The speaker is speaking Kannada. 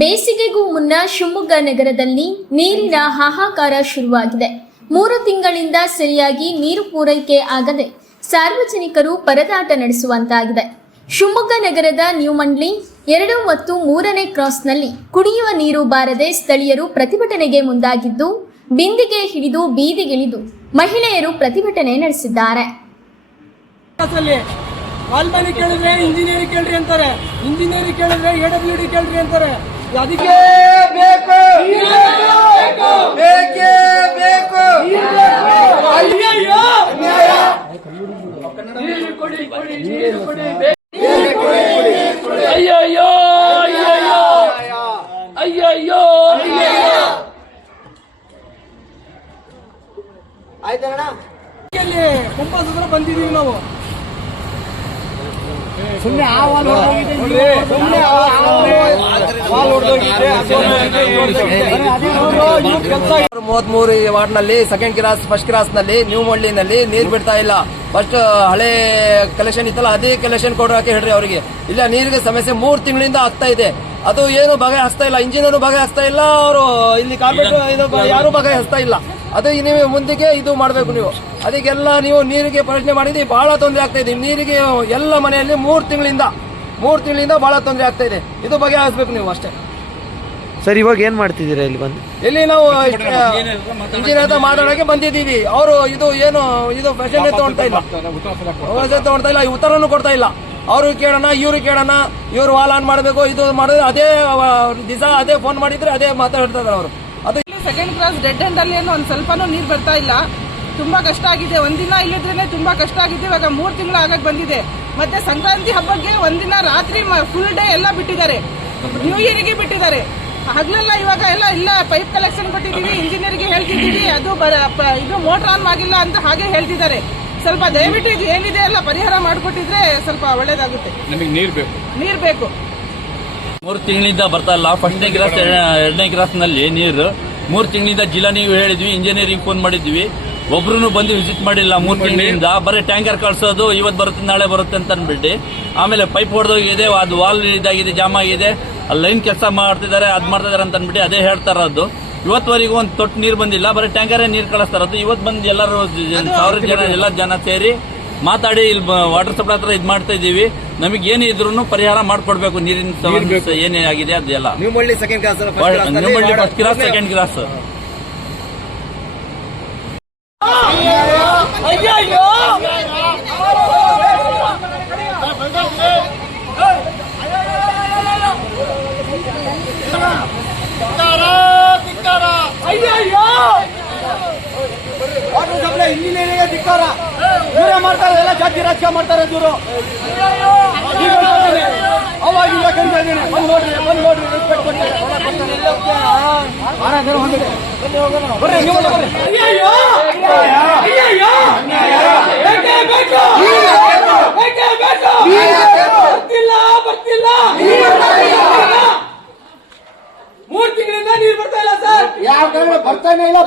ಬೇಸಿಗೆಗೂ ಮುನ್ನ ಶಿವಮೊಗ್ಗ ನಗರದಲ್ಲಿ ನೀರಿನ ಹಾಹಾಕಾರ ಶುರುವಾಗಿದೆ. 3 ತಿಂಗಳಿಂದ ಸರಿಯಾಗಿ ನೀರು ಪೂರೈಕೆ ಆಗದೆ ಸಾರ್ವಜನಿಕರು ಪರದಾಟ ನಡೆಸುವಂತಾಗಿದೆ. ಶಿವಮೊಗ್ಗ ನಗರದ ನ್ಯೂ ಮಂಡ್ಲಿ 2 ಮತ್ತು 3ನೇ ಕ್ರಾಸ್ನಲ್ಲಿ ಕುಡಿಯುವ ನೀರು ಬಾರದೆ ಸ್ಥಳೀಯರು ಪ್ರತಿಭಟನೆಗೆ ಮುಂದಾಗಿದ್ದು, ಬಿಂದಿಗೆ ಹಿಡಿದು ಬೀದಿಗಿಳಿದು ಮಹಿಳೆಯರು ಪ್ರತಿಭಟನೆ ನಡೆಸಿದ್ದಾರೆ. ವಾಲ್ಮನಿ ಕೇಳಿದ್ರೆ ಇಂಜಿನಿಯರಿಂಗ್ ಕೇಳ್ರಿ ಅಂತಾರೆ, ಇಂಜಿನಿಯರಿಂಗ್ ಕೇಳಿದ್ರೆ AWD ಕೇಳ್ರಿ ಅಂತಾರೆ. ಅದಕ್ಕೆ ಬೇಕು ಬೇಕೇ ಬೇಕು. ಅಯ್ಯಯ್ಯೋ ಅಯ್ಯಯ್ಯೋ ಅಯ್ಯಯ್ಯೋ ಆಯ್ತಣ್ಣ. ಕುಂಭಸೂತ್ರ ಬಂದಿದೀವಿ ನಾವು. ಸುಮ್ಮನೆ ಆ ವಾಲ್ ಹೊಡೆದೋಗಿದೆ, ಸುಮ್ಮನೆ ವಾಲ್ ಹೊಡೆದೋಗಿದೆ. 33 ವಾರ್ಡ್ನಲ್ಲಿ ಸೆಕೆಂಡ್ ಕ್ರಾಸ್ ಫಸ್ಟ್ ಕ್ರಾಸ್ ನಲ್ಲಿ ನ್ಯೂ ಮಂಡ್ಲಿನಲ್ಲಿ ನೀರು ಬಿಡ್ತಾ ಇಲ್ಲ. ಫಸ್ಟ್ ಹಳೆ ಕಲೆಕ್ಷನ್ ಇತ್ತಲ್ಲ ಅದೇ ಕಲೆಕ್ಷನ್ ಕೊಡೋಕೆ ಹೇಳ್ರಿ ಅವರಿಗೆ. ಇಲ್ಲ ನೀರಿಗೆ ಸಮಸ್ಯೆ 3 ತಿಂಗಳಿಂದ ಆಗ್ತಾ ಇದೆ. ಅದು ಏನು ಬಗೆ ಹಚ್ತಾ ಇಲ್ಲ, ಇಂಜಿನಿಯರ್ ಬಗೆ ಹಚ್ತಾ ಇಲ್ಲ, ಅವರು ಇಲ್ಲಿ ಕಾರ್ಪೊರೇಟ್ ಯಾರು ಬಗೆ ಹಚ್ತಾ ಇಲ್ಲ. ಅದು ನೀವು ಮುಂದಕ್ಕೆ ಇದು ಮಾಡಬೇಕು. ನೀವು ಅದಕ್ಕೆಲ್ಲ ನೀವು ನೀರಿಗೆ ಪ್ರಶ್ನೆ ಮಾಡಿದ್ರೆ ಬಹಳ ತೊಂದರೆ ಆಗ್ತಾ ಇದೆ. ನೀರಿಗೆ ಎಲ್ಲ ಮನೆಯಲ್ಲಿ 3 ತಿಂಗಳಿಂದ ಬಹಳ ತೊಂದರೆ ಆಗ್ತಾ ಇದೆ. ಇದು ಬಗೆ ಹರಿಸಬೇಕು ನೀವು ಅಷ್ಟೇ. ಸರ್, ಇವಾಗ ಏನ್ ಮಾಡ್ತಿದ್ದೀರಾ ಇಲ್ಲಿ ಬಂದು? ಇಲ್ಲಿ ನಾವು ಇಂಜಿನಿಯರ್ ಹತ್ರ ಮಾತಾಡೋಕೆ ಬಂದಿದ್ದೀವಿ. ಅವರು ಇದು ಏನು ಇದು ಫ್ಯಾಷನ್ ತಗೊಳ್ತಾ ಇಲ್ಲ, ಉತ್ತರನು ಕೊಡ್ತಾ ಇಲ್ಲ. ಅವ್ರು ಕೇಳೋಣ, ಇವ್ರು ಕೇಳೋಣ, ಇವ್ರು ವಾಲ್ ಆನ್ ಮಾಡಬೇಕು, ಇದು ಮಾಡಿದ್ರೆ ಅದೇ ದಿವಸ ಅದೇ ಫೋನ್ ಮಾಡಿದ್ರೆ ಅದೇ ಮಾತಾಡ್ತಾ ಇದ್ದಾರೆ ಅವರು. ಅದು ಸೆಕೆಂಡ್ ಕ್ರಾಸ್ ಡೆಡ್ ಎಂಡ್ ಅಲ್ಲಿ ಏನು ಒಂದ್ ಸ್ವಲ್ಪನೂ ನೀರು ಬರ್ತಾ ಇಲ್ಲ. ತುಂಬಾ ಕಷ್ಟ ಆಗಿದೆ. ಒಂದಿನ ಇಲ್ಲದ್ರೇನೆ ತುಂಬಾ ಕಷ್ಟ ಆಗಿದೆ. ಇವಾಗ 3 ತಿಂಗಳು ಆಗಕ್ ಬಂದಿದೆ. ಮತ್ತೆ ಸಂಕ್ರಾಂತಿ ಹಬ್ಬಕ್ಕೆ ಒಂದಿನ ರಾತ್ರಿ ಫುಲ್ ಡೇ ಎಲ್ಲ ಬಿಟ್ಟಿದ್ದಾರೆ. ನ್ಯೂ ಇಯರ್ಗೆ ಬಿಟ್ಟಿದ್ದಾರೆ. ಹಗ್ಲೆಲ್ಲ ಇವಾಗ ಇಲ್ಲ ಪೈಪ್ ಕಲೆಕ್ಷನ್ ಕೊಟ್ಟಿದ್ದೀವಿ, ಇಂಜಿನಿಯರ್ಗೆ ಹೇಳ್ತಿದ್ದೀವಿ, ಅದು ಇದು ಮೋಟರ್ ಆನ್ ಆಗಿಲ್ಲ ಅಂತ ಹಾಗೆ ಹೇಳ್ತಿದ್ದಾರೆ. ಸ್ವಲ್ಪ ದಯವಿಟ್ಟು ಇದು ಏನಿದೆ ಎಲ್ಲ ಪರಿಹಾರ ಮಾಡಿಕೊಟ್ಟಿದ್ರೆ ಸ್ವಲ್ಪ ಒಳ್ಳೇದಾಗುತ್ತೆ. ನಮಗೆ ನೀರು ಬೇಕು. 3 ತಿಂಗಳಿಂದ ಬರ್ತಾ ಇಲ್ಲ. ಫಸ್ಟ್ನೇ ಕ್ರಾಸ್ 2ನೇ ಕ್ರಾಸ್ ನಲ್ಲಿ ನೀರು 3 ತಿಂಗಳಿಂದ ಜಿಲ್ಲಾ ನೀವು ಹೇಳಿದ್ವಿ, ಇಂಜಿನಿಯರಿಂಗ್ ಫೋನ್ ಮಾಡಿದ್ವಿ, ಒಬ್ರು ಬಂದು ವಿಸಿಟ್ ಮಾಡಿಲ್ಲ. 3 ತಿಂಗಳಿಂದ ಬರೀ ಟ್ಯಾಂಕರ್ ಕಳ್ಸೋದು, ಇವತ್ತು ಬರುತ್ತೆ ನಾಳೆ ಬರುತ್ತೆ ಅಂತ ಅನ್ಬಿಟ್ಟು. ಆಮೇಲೆ ಪೈಪ್ ಹೊಡೆದೋಗಿದೆ, ಅದು ವಾಲ್ ಇದಾಗಿದೆ, ಜಾಮ್ ಆಗಿದೆ, ಲೈನ್ ಕೆಲಸ ಮಾಡ್ತಿದ್ದಾರೆ, ಅದ್ ಮಾಡ್ತಿದ್ದಾರೆ ಅಂತ ಅನ್ಬಿಟ್ಟು ಅದೇ ಹೇಳ್ತಾ ಇರೋದು. ಇವತ್ತುವರೆಗೂ ಒಂದು ತೊಟ್ಟು ನೀರು ಬಂದಿಲ್ಲ, ಬರೀ ಟ್ಯಾಂಕರೇ ನೀರು ಕಳಿಸ್ತಾ ಇರೋದು. ಇವತ್ತು ಬಂದು ಎಲ್ಲರೂ 1000 ಜನ ಎಲ್ಲ ಜನ ಸೇರಿ ಮಾತಾಡಿ ಇಲ್ಲಿ ವಾಟರ್ ಸಪ್ಲೈ ಹತ್ರ ಇದು ಮಾಡ್ತಾ ಇದೀವಿ. ನಮಗೆ ಏನೇ ಇದ್ರು ಪರಿಹಾರ ಮಾಡ್ಕೊಡ್ಬೇಕು. ನೀರಿನ ಸಮಸ್ಯೆ ಏನೇ ಆಗಿದೆ ಅದೆಲ್ಲ. New Mandli first cross second cross. Water supply engineering ಧಿಕ್ಕಾರ. ದೂರ ಮಾಡ್ತಾರೆ, ಎಲ್ಲ ಜಾತಿ ರಾಜಕೀಯ ಮಾಡ್ತಾರೆ. ದೂರು ಅವಾಗಿಂದ ಕರೀತಾ ಇದ್ದೀನಿ, ಬಂದು ನೋಡ್ರಿ ರೆಸ್ಪೆಕ್ಟ್ ಕೊಡ್ತಾರೆ. ಬರ್ತಿಲ್ಲ 3 ತಿಂಗಳಿಂದ ನೀರು ಬರ್ತಾ ಇಲ್ಲ ಸರ್. ಯಾವ ಕಾರಣ ಬರ್ತಾನೆ ಇಲ್ಲ.